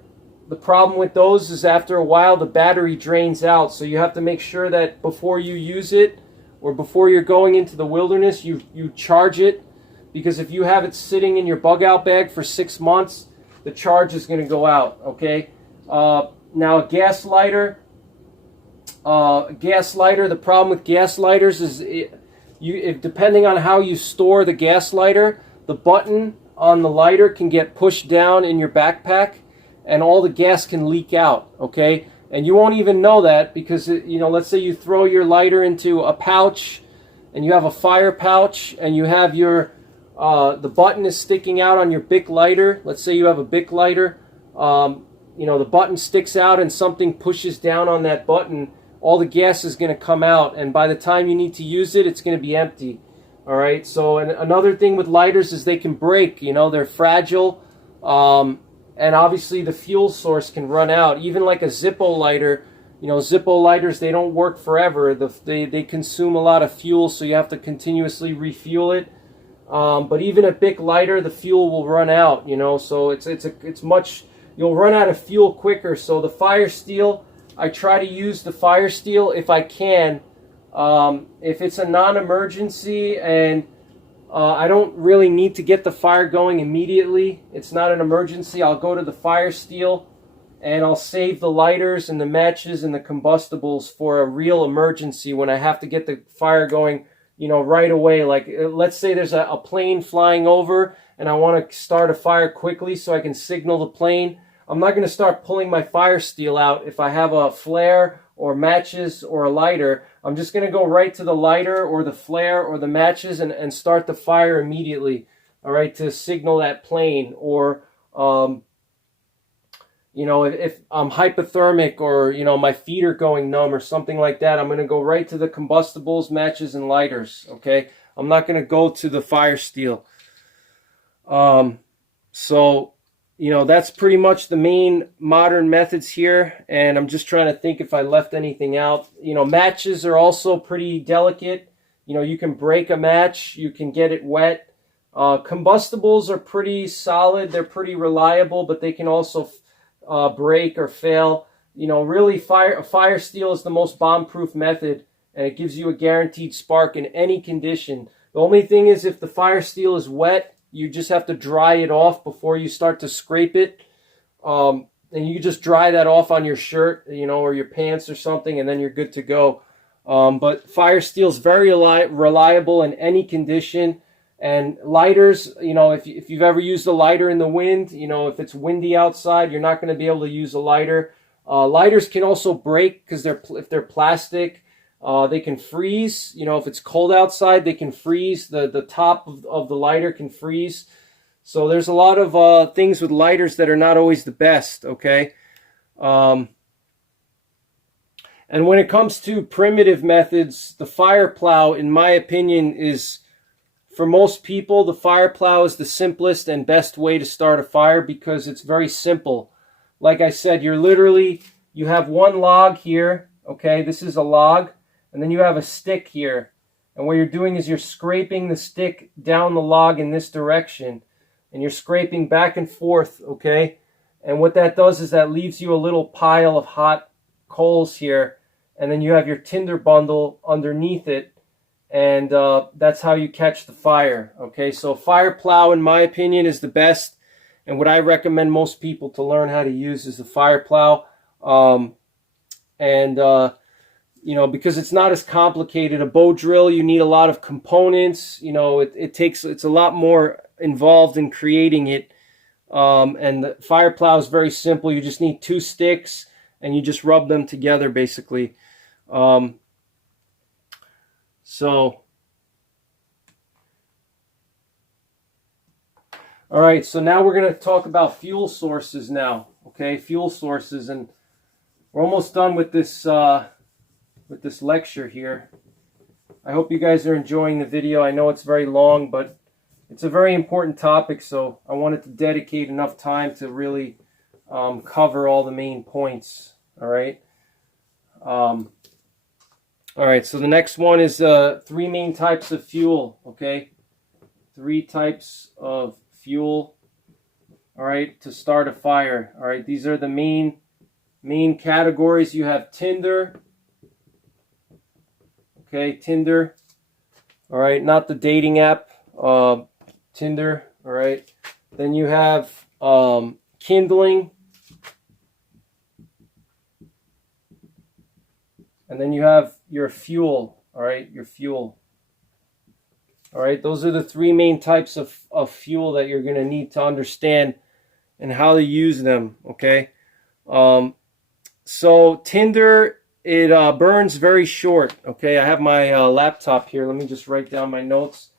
the problem with those is after a while the battery drains out. So you have to make sure that before you use it or before you're going into the wilderness, you charge it, because if you have it sitting in your bug out bag for 6 months, the charge is going to go out. Okay, now a gas lighter, the problem with gas lighters is depending on how you store the gas lighter, the button on the lighter can get pushed down in your backpack and all the gas can leak out, okay? And you won't even know that because, let's say you throw your lighter into a pouch and you have a fire pouch and you have the button is sticking out on your Bic lighter. Let's say you have a Bic lighter, the button sticks out and something pushes down on that button, all the gas is going to come out, and by the time you need to use it, it's going to be empty. All right, so and another thing with lighters is they can break, they're fragile, and obviously the fuel source can run out. Even like a Zippo lighter, Zippo lighters, they don't work forever. They consume a lot of fuel, so you have to continuously refuel it. But even a Bic lighter, the fuel will run out, so you'll run out of fuel quicker. So the fire steel, I try to use the fire steel if I can. If it's a non-emergency and I don't really need to get the fire going immediately, it's not an emergency, I'll go to the fire steel and I'll save the lighters and the matches and the combustibles for a real emergency when I have to get the fire going, right away. Like, let's say there's a plane flying over and I want to start a fire quickly so I can signal the plane. I'm not going to start pulling my fire steel out if I have a flare or matches or a lighter. I'm just going to go right to the lighter or the flare or the matches and start the fire immediately, all right, to signal that plane. Or, if I'm hypothermic or, my feet are going numb or something like that, I'm going to go right to the combustibles, matches, and lighters, okay? I'm not going to go to the fire steel. That's pretty much the main modern methods here, and I'm just trying to think if I left anything out. Matches are also pretty delicate. You can break a match, you can get it wet. Combustibles are pretty solid, they're pretty reliable, but they can also break or fail. Really fire steel is the most bomb-proof method, and it gives you a guaranteed spark in any condition. The only thing is if the fire steel is wet, you just have to dry it off before you start to scrape it. And you just dry that off on your shirt, or your pants or something, and then you're good to go. But fire steel is very reliable in any condition. And lighters, you know, if you've ever used a lighter in the wind, you know, if it's windy outside, you're not going to be able to use a lighter. Lighters can also break because if they're plastic, they can freeze. You know, if it's cold outside, they can freeze. The top of the lighter can freeze. So there's a lot of things with lighters that are not always the best, okay? And when it comes to primitive methods, the fire plow, in my opinion, is... For most people, the fire plow is the simplest and best way to start a fire because it's very simple. Like I said, you have one log here, okay? This is a log, and then you have a stick here. And what you're doing is you're scraping the stick down the log in this direction, and you're scraping back and forth, okay? And what that does is that leaves you a little pile of hot coals here, and then you have your tinder bundle underneath it. And that's how you catch the fire, okay? So fire plow, in my opinion, is the best. And what I recommend most people to learn how to use is the fire plow. You know, because it's not as complicated. A bow drill, you need a lot of components. You know, it's a lot more involved in creating it. And the fire plow is very simple. You just need 2 sticks, and you just rub them together, basically. All right, so now we're going to talk about fuel sources now, okay? Fuel sources, and we're almost done with this lecture here. I hope you guys are enjoying the video. I know it's very long, but it's a very important topic, so I wanted to dedicate enough time to really cover all the main points, all right? All right, so the next one is 3 main types of fuel, okay? 3 types of fuel, all right, to start a fire. All right, these are the main categories. You have tinder, okay, Tinder, all right, not the dating app, Tinder, all right. Then you have kindling, and then you have your fuel, all right, your fuel. All right, those are the 3 main types of fuel that you're going to need to understand and how to use them, okay? So tinder, it burns very short, okay? I have my laptop here. Let me just write down my notes.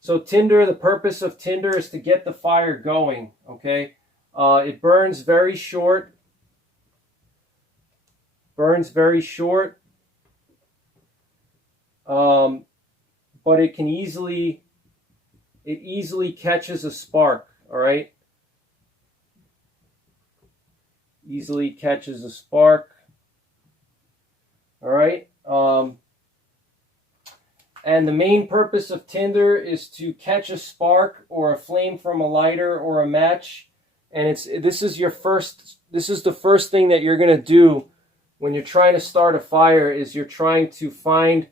So tinder, the purpose of tinder is to get the fire going, okay? It burns very short. Burns very short. But it easily catches a spark, all right? Easily catches a spark, all right? And the main purpose of tinder is to catch a spark or a flame from a lighter or a match. And this is the first thing that you're going to do when you're trying to start a fire, is you're trying to find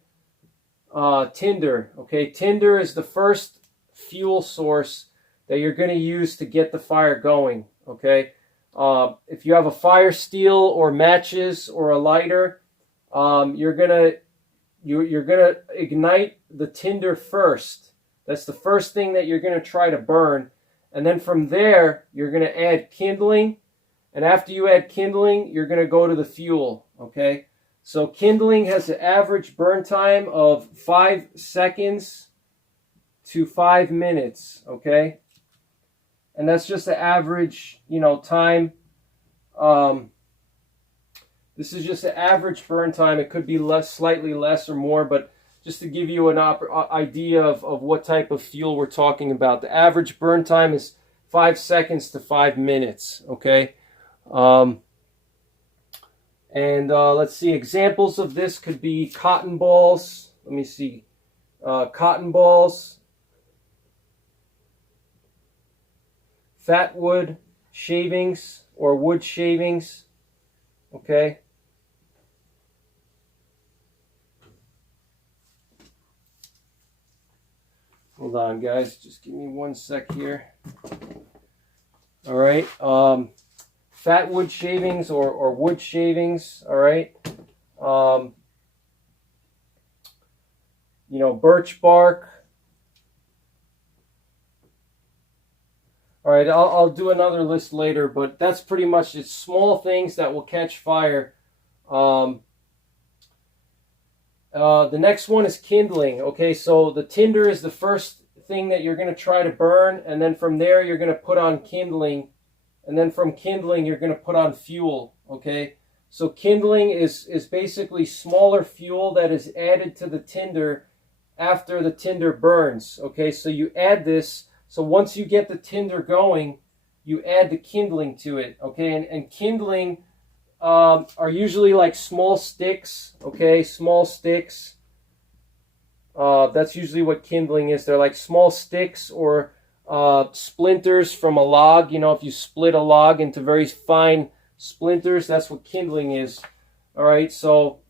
tinder, okay? Tinder is the first fuel source that you're going to use to get the fire going, okay? If you have a fire steel or matches or a lighter, you're gonna ignite the tinder first. That's the first thing that you're going to try to burn, and then from there you're going to add kindling, and after you add kindling, you're going to go to the fuel, okay? So kindling has an average burn time of 5 seconds to 5 minutes, okay? And that's just the average, you know, time. This is just an average burn time. It could be slightly less or more, but just to give you an idea of what type of fuel we're talking about. The average burn time is 5 seconds to 5 minutes, okay? Let's see, examples of this could be cotton balls. Let me see. Cotton balls, fat wood shavings or wood shavings, okay? Hold on, guys. Just give me 1 sec here. All right. Fat wood shavings or wood shavings, all right? birch bark. All right, I'll do another list later, but that's pretty much it. Small things that will catch fire. The next one is kindling. Okay, so the tinder is the first thing that you're going to try to burn, and then from there you're going to put on kindling, and then from kindling you're going to put on fuel. Okay, so kindling is basically smaller fuel that is added to the tinder after the tinder burns. Okay, so you add this. So once you get the tinder going, you add the kindling to it, okay? And kindling are usually like small sticks, okay? Small sticks. That's usually what kindling is. They're like small sticks or splinters from a log. If you split a log into very fine splinters, that's what kindling is. All right, so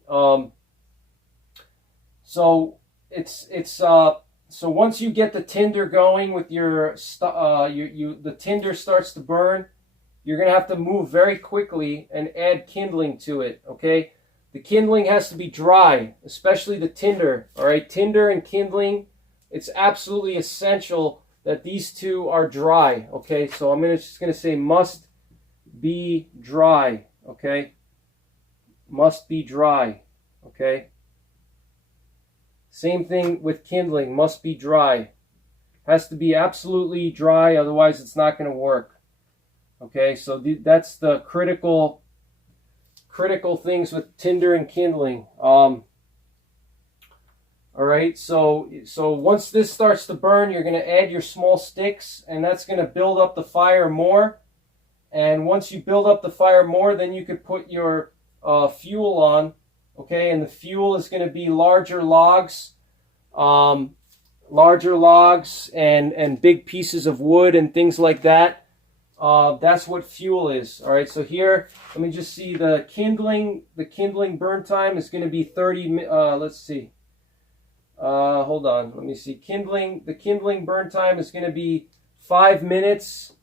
So once you get the tinder going with the tinder starts to burn, you're going to have to move very quickly and add kindling to it, okay? The kindling has to be dry, especially the tinder, all right? Tinder and kindling, it's absolutely essential that these two are dry, okay? So I'm just going to say must be dry, okay? Must be dry, okay? Same thing with kindling, must be dry. Has to be absolutely dry, otherwise it's not going to work. Okay, so that's the critical things with tinder and kindling. All right, so once this starts to burn, you're going to add your small sticks, and that's going to build up the fire more. And once you build up the fire more, then you could put your fuel on. Okay, and the fuel is going to be larger logs and big pieces of wood and things like that. That's what fuel is. All right, so here, let me just see the kindling. The kindling burn time is going to be 30. Let's see. Hold on. Let me see. The kindling burn time is going to be 5 minutes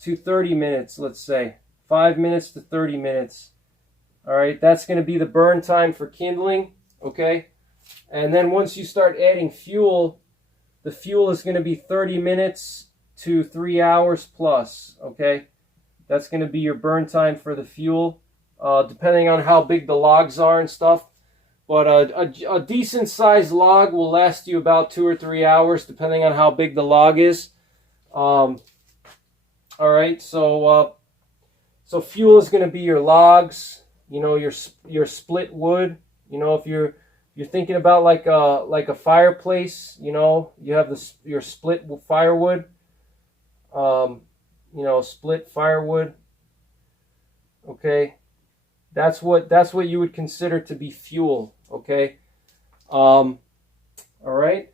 to 30 minutes. Let's say 5 minutes to 30 minutes. All right, that's going to be the burn time for kindling, okay? And then once you start adding fuel, the fuel is going to be 30 minutes to 3 hours plus, okay? That's going to be your burn time for the fuel, depending on how big the logs are and stuff. But a decent-sized log will last you about 2 or 3 hours, depending on how big the log is. All right, so fuel is going to be your logs. Your split wood. If you're thinking about like a fireplace, you have your split firewood. Split firewood. Okay, that's what you would consider to be fuel. Okay, all right.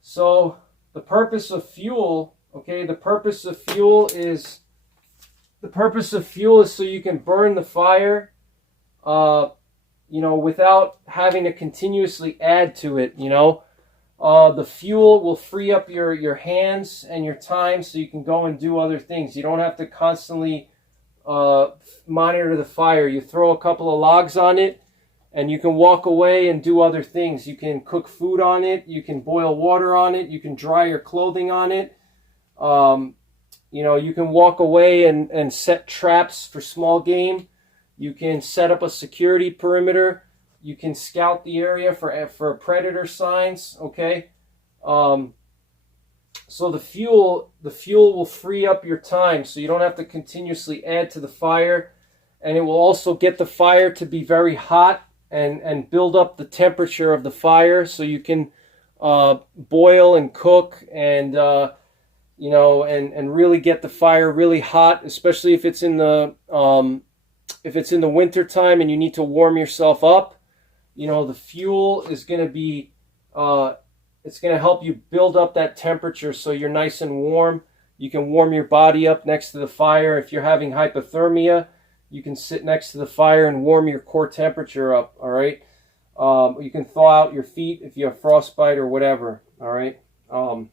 So the purpose of fuel. Okay, the purpose of fuel is so you can burn the fire. Without having to continuously add to it, the fuel will free up your hands and your time so you can go and do other things. You don't have to constantly monitor the fire. You throw a couple of logs on it and you can walk away and do other things. You can cook food on it. You can boil water on it. You can dry your clothing on it. You can walk away and set traps for small game. You can set up a security perimeter. You can scout the area for predator signs. Okay, so the fuel will free up your time, so you don't have to continuously add to the fire, and it will also get the fire to be very hot and build up the temperature of the fire, so you can boil and cook and and really get the fire really hot, especially if it's in the winter time and you need to warm yourself up. The fuel is going to be, it's going to help you build up that temperature so you're nice and warm. You can warm your body up next to the fire. If you're having hypothermia, you can sit next to the fire and warm your core temperature up, all right? You can thaw out your feet if you have frostbite or whatever, all right? All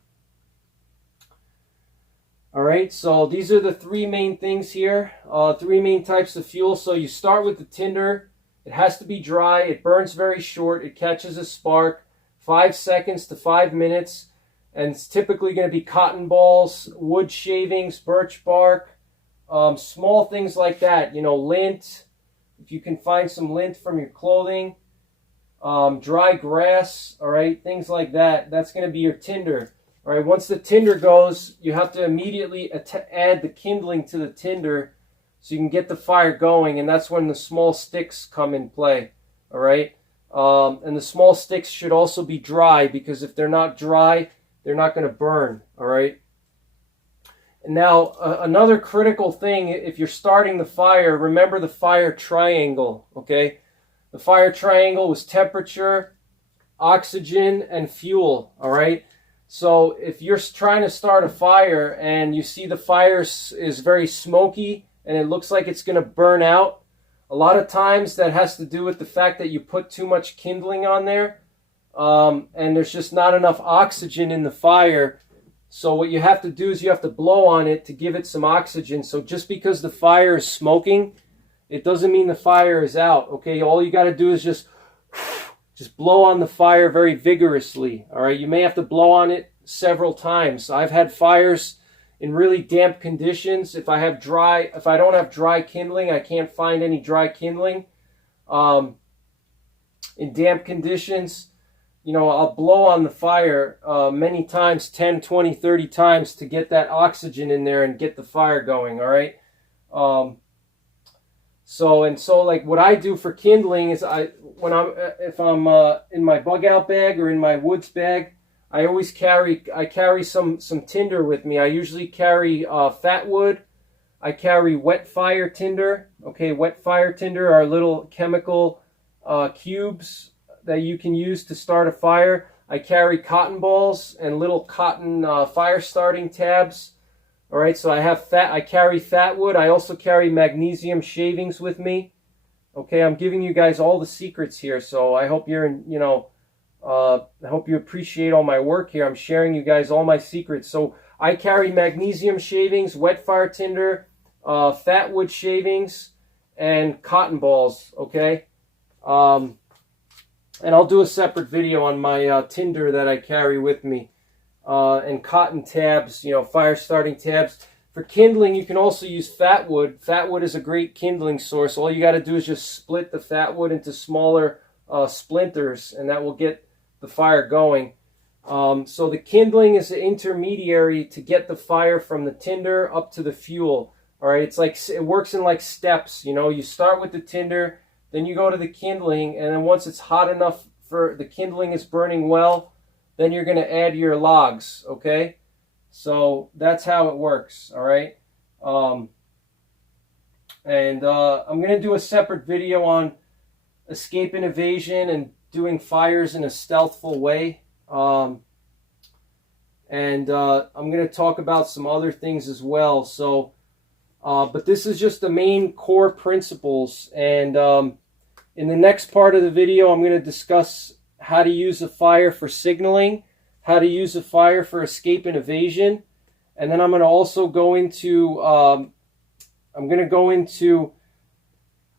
right, so these are the three main things here, three main types of fuel. So you start with the tinder. It has to be dry. It burns very short. It catches a spark. 5 seconds to 5 minutes. And it's typically going to be cotton balls, wood shavings, birch bark, small things like that. You know, lint, if you can find some lint from your clothing, dry grass, all right, things like that. That's going to be your tinder. All right, once the tinder goes, you have to immediately add the kindling to the tinder so you can get the fire going, and that's when the small sticks come in play, all right? And the small sticks should also be dry, because if they're not dry, they're not going to burn, all right? And now, another critical thing, if you're starting the fire, remember the fire triangle, okay? The fire triangle was temperature, oxygen, and fuel, all right? So if you're trying to start a fire and you see the fire is very smoky and it looks like it's going to burn out, a lot of times that has to do with the fact that you put too much kindling on there, and there's just not enough oxygen in the fire. So what you have to do is you have to blow on it to give it some oxygen. So just because the fire is smoking, it doesn't mean the fire is out, okay? All you got to do is just blow on the fire very vigorously, all right? You may have to blow on it several times. I've had fires in really damp conditions. If I don't have dry kindling, I can't find any dry kindling. In damp conditions, you know, I'll blow on the fire many times, 10, 20, 30 times to get that oxygen in there and get the fire going, all right? So like what I do for kindling is if I'm in my bug out bag or in my woods bag, I always carry some tinder with me. I usually carry fat wood. I carry wet fire tinder. Okay, wet fire tinder are little chemical cubes that you can use to start a fire. I carry cotton balls and little cotton fire starting tabs. All right, so I carry fat wood. I also carry magnesium shavings with me. Okay, I'm giving you guys all the secrets here, so I hope I hope you appreciate all my work here. I'm sharing you guys all my secrets. So I carry magnesium shavings, wet fire tinder, fat wood shavings, and cotton balls, okay? And I'll do a separate video on my tinder that I carry with me. And cotton tabs, you know, fire starting tabs. For kindling, you can also use fat wood. Fat wood is a great kindling source. All you got to do is just split the fat wood into smaller splinters, and that will get the fire going. So the kindling is an intermediary to get the fire from the tinder up to the fuel. All right, it's like it works in like steps. You know, you start with the tinder, then you go to the kindling, and then once it's hot enough for the kindling is burning well, then you're going to add your logs, okay? So that's how it works, all right? I'm going to do a separate video on escape and evasion and doing fires in a stealthful way. I'm going to talk about some other things as well. So, but this is just the main core principles. And in the next part of the video, I'm going to discuss how to use a fire for signaling, how to use a fire for escape and evasion, and then I'm going to also go into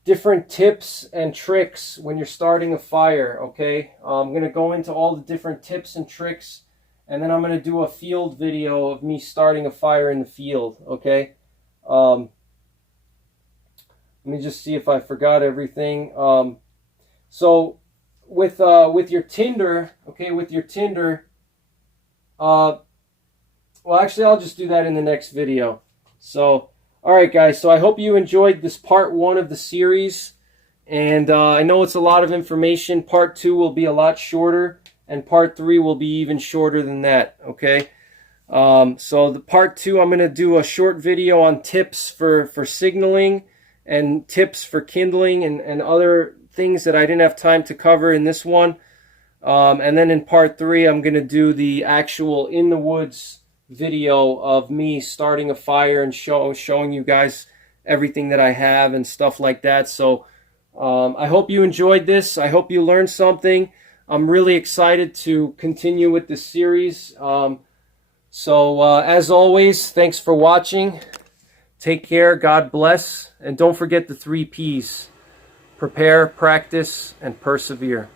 different tips and tricks when you're starting a fire. Okay, I'm going to go into all the different tips and tricks, and then I'm going to do a field video of me starting a fire in the field. Okay, let me just see if I forgot everything. So with your tinder, okay, well, actually, I'll just do that in the next video. So, all right, guys, so I hope you enjoyed this part 1 of the series, and I know it's a lot of information. Part 2 will be a lot shorter, and part 3 will be even shorter than that, okay? So the part 2, I'm going to do a short video on tips for signaling and tips for kindling and other things that I didn't have time to cover in this one. And then in part 3, I'm going to do the actual in the woods video of me starting a fire and showing you guys everything that I have and stuff like that. So I hope you enjoyed this. I hope you learned something. I'm really excited to continue with this series. As always, thanks for watching. Take care. God bless. And don't forget the 3 Ps. Prepare, practice, and persevere.